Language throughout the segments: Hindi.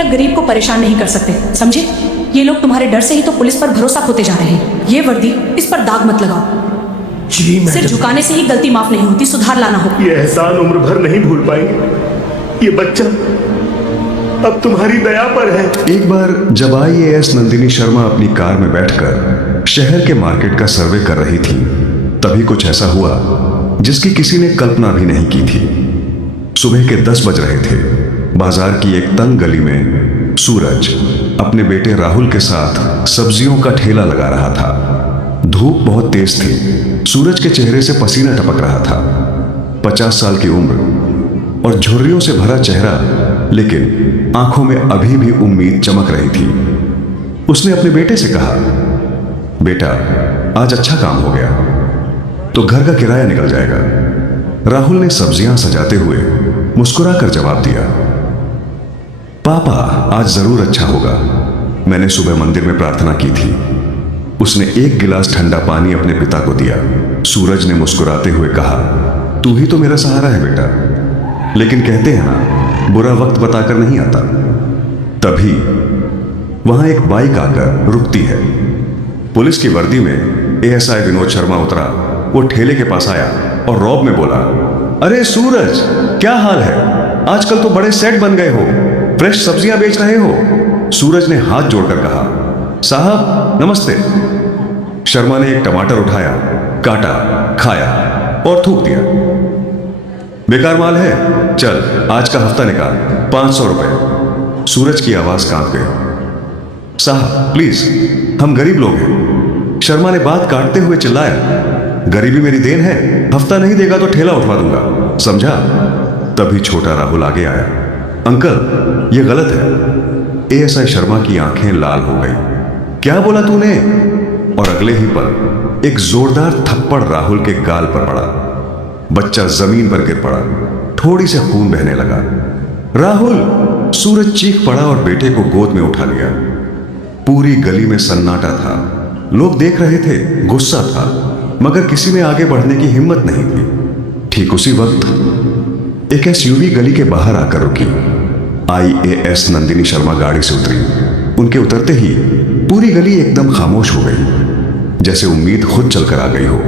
तरह गरीब को परेशान नहीं कर सकते, समझे? ये लोग तुम्हारे डर से ही तो पुलिस पर भरोसा खोते जा रहे हैं। ये वर्दी, इस पर दाग मत लगाओ। जी मैडम। सिर झुकाने से ही गलती माफ नहीं होती, सुधार लाना होगा। ये एहसान उम्र भर नहीं भूल पाएंगे। ये बच्चा अब तुम्हारी दया पर है। एक बार जब IAS नंदिनी शर्मा अपनी कार में बैठकर शहर के मार्केट का सर्वे कर रही थी, तभी कुछ ऐसा हुआ जिसकी किसी ने कल्पना भी नहीं की थी। सुबह के 10 बज रहे थे। बाजार की एक तंग गली में सूरज अपने बेटे राहुल के साथ सब्जियों का ठेला लगा रहा था। धूप बहुत तेज थी। सूरज के चेहरे से पसीना टपक रहा था। 50 साल की उम्र और झुर्रियों से भरा चेहरा, लेकिन आंखों में अभी भी उम्मीद चमक रही थी। उसने अपने बेटे से कहा, बेटा आज अच्छा काम हो गया तो घर का किराया निकल जाएगा। राहुल ने सब्जियां सजाते हुए मुस्कुराकर जवाब दिया, पापा आज जरूर अच्छा होगा। मैंने सुबह मंदिर में प्रार्थना की थी। उसने एक गिलास ठंडा पानी अपने पिता को दिया। सूरज ने मुस्कुराते हुए कहा, तू ही तो मेरा सहारा है बेटा, लेकिन कहते हैं ना, बुरा वक्त बताकर नहीं आता। तभी वहां एक बाइक आकर रुकती है। पुलिस की वर्दी में ASI विनोद शर्मा उतरा। वो ठेले के पास आया और रौब में बोला, अरे सूरज, क्या हाल है? आजकल तो बड़े सेट बन गए हो, फ्रेश सब्जियां बेच रहे हो। सूरज ने हाथ जोड़कर कहा, साहब नमस्ते। शर्मा ने एक टमाटर उठाया, काटा, खाया और थूक दिया। बेकार माल है, चल आज का हफ्ता निकाल, 500 रुपए। सूरज की आवाज कांप गई। साहब प्लीज, हम गरीब लोग हैं। शर्मा ने बात काटते हुए चिल्लाया, गरीबी मेरी देन है, हफ्ता नहीं देगा तो ठेला उठवा दूंगा, समझा? तभी छोटा राहुल आगे आया, अंकल ये गलत है। ASI शर्मा की आंखें लाल हो गई। क्या बोला तूने? और अगले ही पल एक जोरदार थप्पड़ राहुल के गाल पर पड़ा। बच्चा जमीन पर गिर पड़ा, थोड़ी से खून बहने लगा। राहुल! सूरज चीख पड़ा और बेटे को गोद में उठा लिया। पूरी गली में सन्नाटा था। लोग देख रहे थे, गुस्सा था, मगर किसी में आगे बढ़ने की हिम्मत नहीं थी। ठीक उसी वक्त एक SUV गली के बाहर आकर रुकी। IAS नंदिनी शर्मा गाड़ी से उतरी। उनके उतरते ही पूरी गली एकदम खामोश हो गई, जैसे उम्मीद खुद चलकर आ गई हो।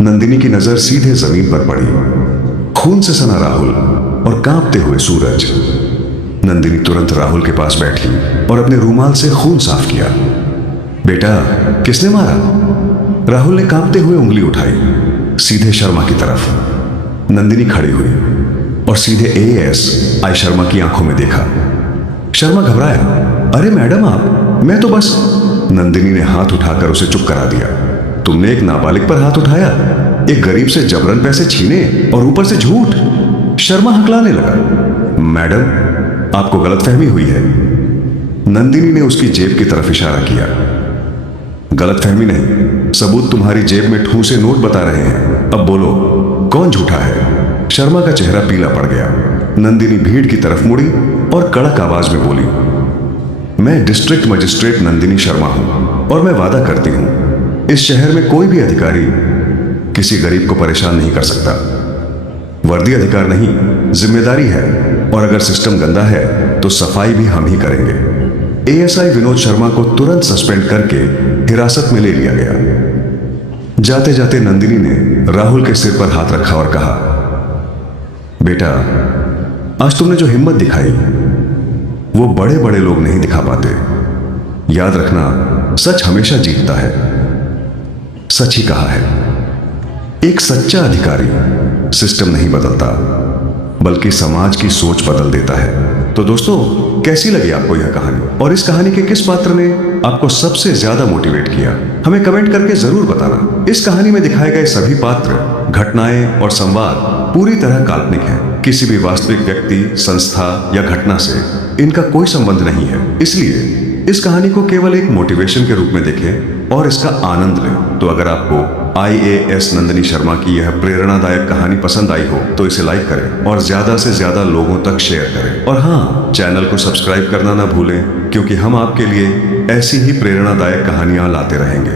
नंदिनी की नजर सीधे जमीन पर पड़ी। खून से सना राहुल और कांपते हुए सूरज। नंदिनी तुरंत राहुल के पास बैठी और अपने रूमाल से खून साफ किया। बेटा किसने मारा? राहुल ने कांपते हुए उंगली उठाई, सीधे शर्मा की तरफ। नंदिनी खड़ी हुई और सीधे ASI शर्मा की आंखों में देखा। शर्मा घबराया, अरे मैडम आप, मैं तो बस। नंदिनी ने हाथ उठाकर उसे चुप करा दिया। तुमने एक नाबालिग पर हाथ उठाया, एक गरीब से जबरन पैसे छीने और ऊपर से झूठ। शर्मा हकलाने लगा, मैडम आपको गलतफहमी हुई है। नंदिनी ने उसकी जेब की तरफ इशारा किया। गलतफहमी नहीं, सबूत तुम्हारी जेब में ठूसे नोट बता रहे हैं। अब बोलो कौन झूठा है? शर्मा का चेहरा पीला पड़ गया। नंदिनी भीड़ की तरफ मुड़ी और कड़क आवाज में बोली, मैं डिस्ट्रिक्ट मजिस्ट्रेट नंदिनी शर्मा हूं और मैं वादा करती हूं इस शहर में कोई भी अधिकारी किसी गरीब को परेशान नहीं कर सकता। वर्दी अधिकार नहीं, जिम्मेदारी है, और अगर सिस्टम गंदा है तो सफाई भी हम ही करेंगे। ASI विनोद शर्मा को तुरंत सस्पेंड करके हिरासत में ले लिया गया। जाते जाते नंदिनी ने राहुल के सिर पर हाथ रखा और कहा, बेटा आज तुमने जो हिम्मत दिखाई वो बड़े बड़े लोग नहीं दिखा पाते। याद रखना, सच हमेशा जीतता है। सच ही कहा है। एक सच्चा अधिकारी सिस्टम नहीं बदलता, बल्कि समाज की सोच बदल देता है। तो दोस्तों, कैसी लगी आपको यह कहानी, और इस कहानी के किस पात्र ने आपको सबसे ज्यादा मोटिवेट किया? हमें कमेंट करके जरूर बताना। इस कहानी में दिखाए गए सभी पात्र, घटनाएं और संवाद पूरी तरह काल्पनिक हैं। किसी भी वास्तविक व्यक्ति, संस्था या घटना से इनका कोई संबंध नहीं है। इसलिए इस कहानी को केवल एक मोटिवेशन के रूप में देखें और इसका आनंद लें। तो अगर आपको IAS नंदिनी शर्मा की यह प्रेरणादायक कहानी पसंद आई हो तो इसे लाइक करें और ज्यादा से ज्यादा लोगों तक शेयर करें। और हाँ, चैनल को सब्सक्राइब करना ना भूलें, क्योंकि हम आपके लिए ऐसी ही प्रेरणादायक कहानियां लाते रहेंगे।